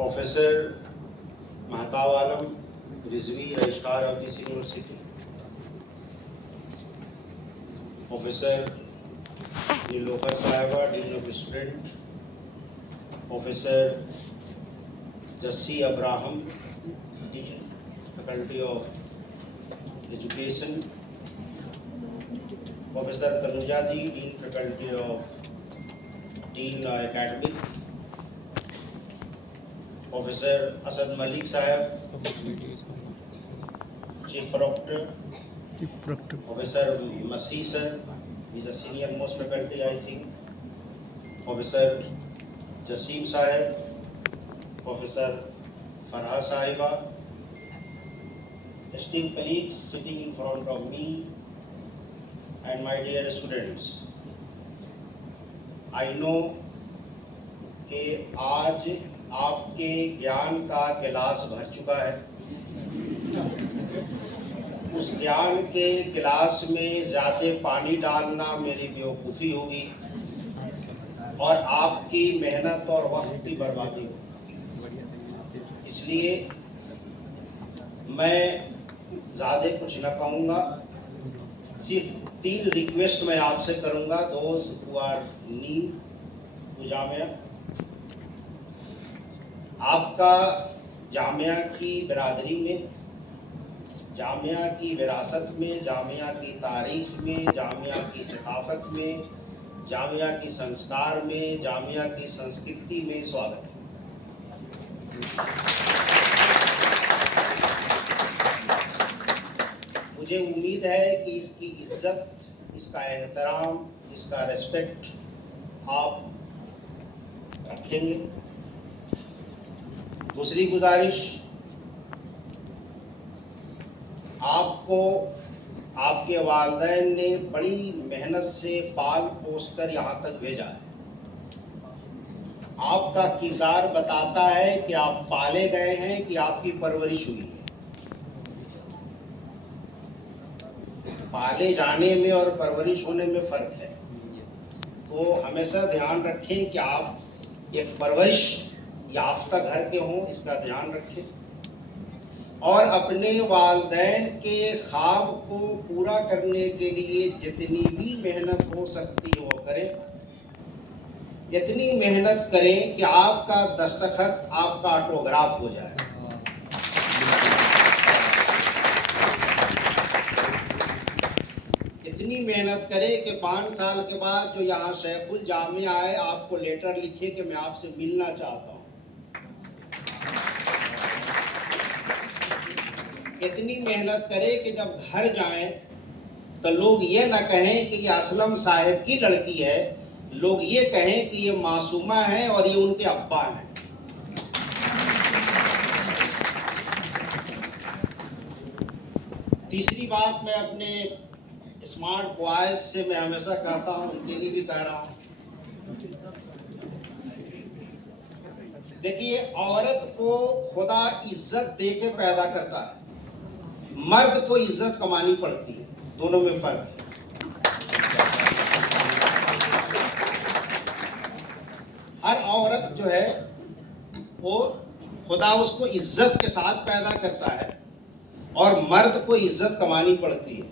Professor Mahtab Alam Rizvi, Registrar of this University, Professor Nilofer Sahiba, Dean of Students, Professor Jassi Abraham, Dean, Faculty of Education, Professor Tanuja Ji, Dean, Faculty of Academic, Professor Asad Malik Sahib, Chief Proctor, Professor Masih Sir, he is a senior most faculty I think, Professor Jasim Sahib, Professor Farha Sahiba, esteemed colleagues sitting in front of me, and my dear students, I know कि आज आपके ज्ञान का गिलास भर चुका है। उस ज्ञान के गिलास में ज़्यादा पानी डालना मेरी बेवकूफ़ी होगी और आपकी मेहनत और वक्त की बर्बादी होगी। इसलिए मैं ज़्यादा कुछ न कहूँगा, सिर्फ 3 रिक्वेस्ट मैं आपसे करूँगा। Those who are new to Jamia, आपका जामिया की बिरादरी में, जामिया की विरासत में, जामिया की तारीख में, जामिया की सकाफत में, जामिया की संस्कार में, जामिया की संस्कृति में स्वागत है। मुझे उम्मीद है कि इसकी इज्जत, इसका एहतराम, इसका रेस्पेक्ट आप रखेंगे। दूसरी गुजारिश, आपको आपके वालिदैन ने बड़ी मेहनत से पाल पोस कर यहाँ तक भेजा है। आपका किरदार बताता है कि आप पाले गए हैं कि आपकी परवरिश हुई है। पाले जाने में और परवरिश होने में फ़र्क है, तो हमेशा ध्यान रखें कि आप एक परवरिश याफ्ता घर के हों, इसका ध्यान रखें और अपने वालिदैन के ख्वाब को पूरा करने के लिए जितनी भी मेहनत हो सकती है वो करें। इतनी मेहनत करें कि आपका दस्तखत, आपका ऑटोग्राफ हो जाए। इतनी मेहनत करें कि 5 साल के बाद जो यहाँ शेखुल जामिया आए, आपको लेटर लिखे कि मैं आपसे मिलना चाहता हूँ। इतनी मेहनत करें कि जब घर जाएं तो लोग ये ना कहें कि ये असलम साहिब की लड़की है, लोग ये कहें कि ये मासूमा है और ये उनके अब्बा हैं। तीसरी बात मैं अपने स्मार्ट बॉयज से मैं हमेशा कहता हूँ, उनके लिए भी कह रहा हूँ, देखिए औरत को खुदा इज्जत दे के पैदा करता है, मर्द को इज्जत कमानी पड़ती है, दोनों में फर्क है। हर औरत जो है वो खुदा उसको इज्जत के साथ पैदा करता है और मर्द को इज्जत कमानी पड़ती है।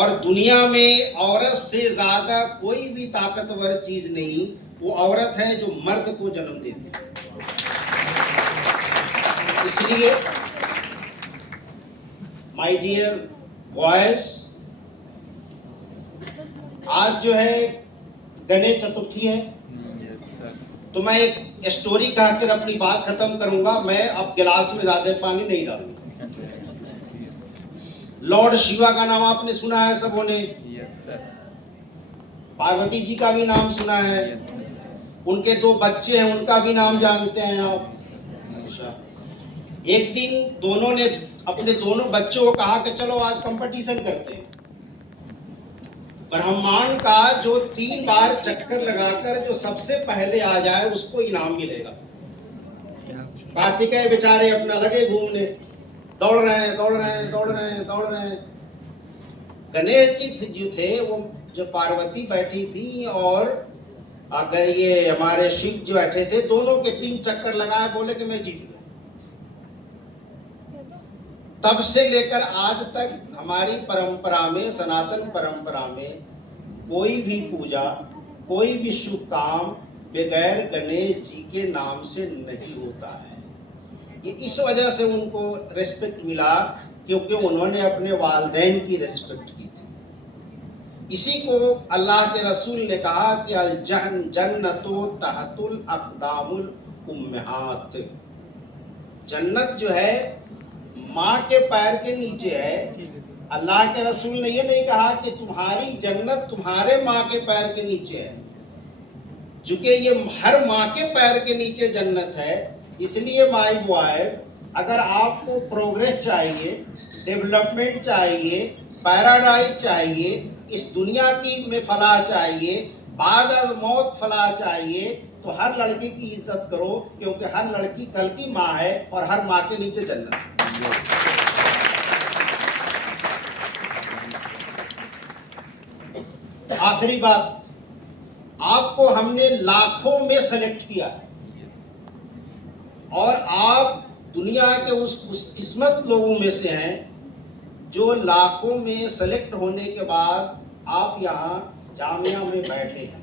और दुनिया में औरत से ज़्यादा कोई भी ताकतवर चीज़ नहीं, वो औरत है जो मर्द को जन्म देती है। इसलिए माय डियर बॉयज, आज जो है गणेश चतुर्थी है, तो मैं एक स्टोरी कहकर अपनी बात खत्म करूंगा। मैं अब गिलास में ज्यादा पानी नहीं डालूंगा। लॉर्ड शिवा का नाम आपने सुना है सबों ने? पार्वती जी का भी नाम सुना है। उनके 2 बच्चे हैं, उनका भी नाम जानते हैं आप? अच्छा। एक दिन दोनों ने अपने दोनों बच्चों को कहा कि चलो आज कंपटीशन करते हैं। ब्रह्मांड का जो 3 बार चक्कर लगाकर जो सबसे पहले आ जाए उसको इनाम मिलेगा। कार्तिकेय बेचारे अपना लगे घूमने, दौड़ रहे हैं। गणेश जी जो थे, वो जो पार्वती बैठी थी और अगर ये हमारे शिव जो बैठे थे, दोनों के 3 चक्कर लगाए, बोले कि मैं जीत गया। तब से लेकर आज तक हमारी परंपरा में, सनातन परंपरा में, कोई भी पूजा, कोई भी शुभ काम बगैर गणेश जी के नाम से नहीं होता है। ये इस वजह से उनको रेस्पेक्ट मिला क्योंकि उन्होंने अपने वालिदैन की रेस्पेक्ट की थी। इसी को अल्लाह के रसूल ने कहा कि अल जन्नतो तहतुल अक़दामुल उम्महात, जन्नत जो है माँ के पैर के नीचे है। अल्लाह के रसूल ने ये नहीं कहा कि तुम्हारी जन्नत तुम्हारे माँ के पैर के नीचे है, चूंकि ये हर माँ के पैर के नीचे जन्नत है। इसलिए माय बॉयज, अगर आपको प्रोग्रेस चाहिए, डेवलपमेंट चाहिए, पैराडाइज चाहिए, इस दुनिया की में फलाह चाहिए, बाद अज़ मौत फलाह चाहिए, तो हर लड़की की इज्जत करो, क्योंकि हर लड़की कल की माँ है और हर माँ के नीचे जन्नत है। आखिरी बात, आपको हमने लाखों में सेलेक्ट किया है और आप दुनिया के उस किस्मत लोगों में से हैं जो लाखों में सेलेक्ट होने के बाद आप यहाँ जामिया में बैठे हैं।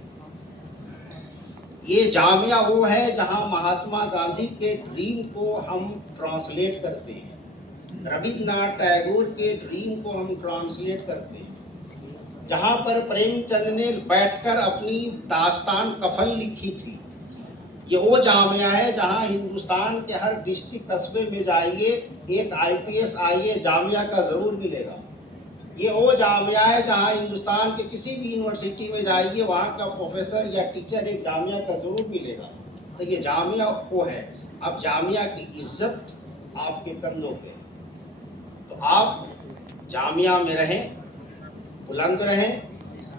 ये जामिया वो है जहाँ महात्मा गांधी के ड्रीम को हम ट्रांसलेट करते हैं, रविन्द्रनाथ टैगोर के ड्रीम को हम ट्रांसलेट करते हैं, जहाँ पर प्रेमचंद ने बैठकर अपनी दास्तान कफन लिखी थी। ये वो जामिया है जहाँ हिंदुस्तान के हर डिस्ट्रिक्ट कस्बे में जाइए, एक IPS IAS जामिया का ज़रूर मिलेगा। ये वो जामिया है जहाँ हिंदुस्तान के किसी भी यूनिवर्सिटी में जाइए, वहाँ का प्रोफेसर या टीचर एक जामिया का ज़रूर मिलेगा। तो ये जामिया वो है। अब जामिया की इज्जत आपके कंधों पे, तो आप जामिया में रहें, बुलंद रहें,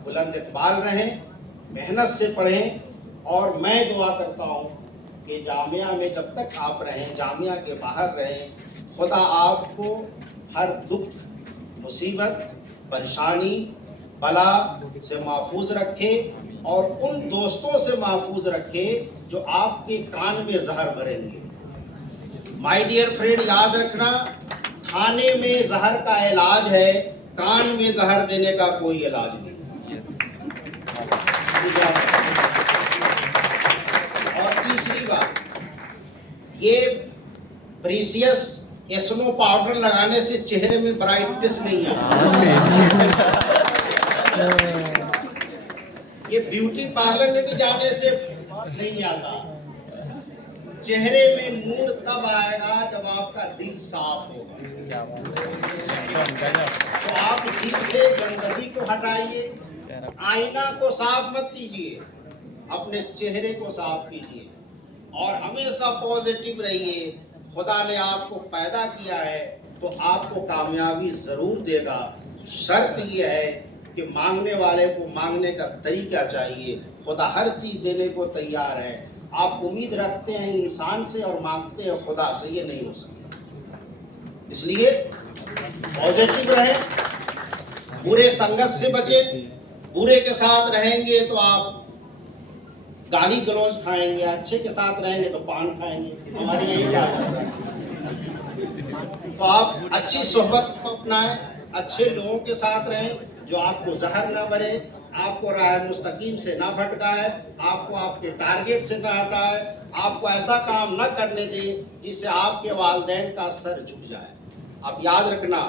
बुलंद इकबाल रहें, मेहनत से पढ़ें। और मैं दुआ करता हूँ कि जामिया में जब तक आप रहें, जामिया के बाहर रहें, खुदा आपको हर दुख, मुसीबत, परेशानी, बला से महफूज रखे और उन दोस्तों से महफूज रखे जो आपके कान में जहर भरेंगे। माय डियर फ्रेंड, याद रखना, खाने में जहर का इलाज है, कान में जहर देने का कोई इलाज नहीं। और तीसरी बात, ये प्रीसियस एस्नो पाउडर लगाने से चेहरे में ब्राइटनेस नहीं आता। ये ब्यूटी पार्लर में भी जाने से नहीं आता। चेहरे में नूर तब आएगा जब आपका दिल साफ होगा। तो आप दिल से गंदगी को हटाइए, आईना को साफ मत कीजिए, अपने चेहरे को साफ कीजिए और हमेशा पॉजिटिव रहिए। खुदा ने आपको पैदा किया है तो आपको कामयाबी ज़रूर देगा। शर्त यह है कि मांगने वाले को मांगने का तरीका चाहिए। खुदा हर चीज़ देने को तैयार है। आप उम्मीद रखते हैं इंसान से और मांगते हैं खुदा से, ये नहीं हो सकता। इसलिए पॉजिटिव रहें, बुरे संगत से बचें। बुरे के साथ रहेंगे तो आप गाली गलौज खाएंगे, अच्छे के साथ रहेंगे तो पान खाएंगे। हमारी यही बात है। तो आप अच्छी सोहबत अपनाएं, अच्छे लोगों के साथ रहें जो आपको जहर न भरे, आपको राह मुस्तकीम से ना भटकाए, आपको आपके टारगेट से ना हटाए, आपको ऐसा काम न करने दे जिससे आपके वालिदैन का सर झुक जाए। आप याद रखना,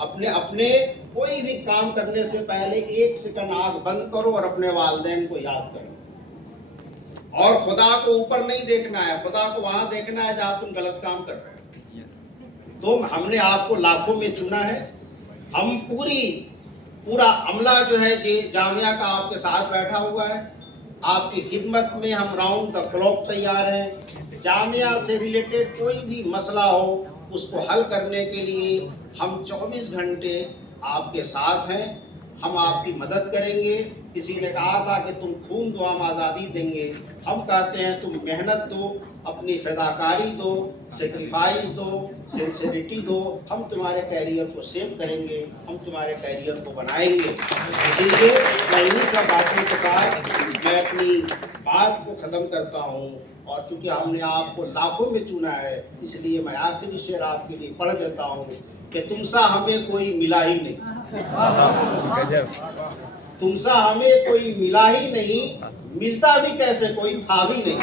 अपने कोई भी काम करने से पहले 1 सेकंड आंख बंद करो और अपने वालिदैन को याद करो। और खुदा को ऊपर नहीं देखना है, खुदा को वहां देखना है जहां तुम गलत काम कर रहे हो। तो हमने आपको लाखों में चुना है। हम पूरा अमला जो है जामिया का आपके साथ बैठा हुआ है। आपकी खिदमत में हम राउंड द क्लॉक तैयार हैं। जामिया से रिलेटेड कोई भी मसला हो उसको हल करने के लिए हम 24 घंटे आपके साथ हैं। हम आपकी मदद करेंगे। किसी ने कहा था कि तुम खून दो हम आज़ादी देंगे, हम कहते हैं तुम मेहनत दो, अपनी फिदाकारी दो, सेक्रीफाइस दो, सिंसियरिटी दो, हम तुम्हारे कैरियर को सेव करेंगे, हम तुम्हारे कैरियर को बनाएंगे। इसीलिए मैं इन्हीं सब बातों के साथ मैं अपनी बात को ख़त्म करता हूँ। और चूँकि हमने आपको लाखों में चुना है, इसलिए मैं आखिरी शेर आपके लिए पढ़ देता हूँ कि तुमसा हमें कोई मिला ही नहीं, तुमसा हमें कोई मिला ही नहीं, मिलता भी कैसे कोई था भी नहीं।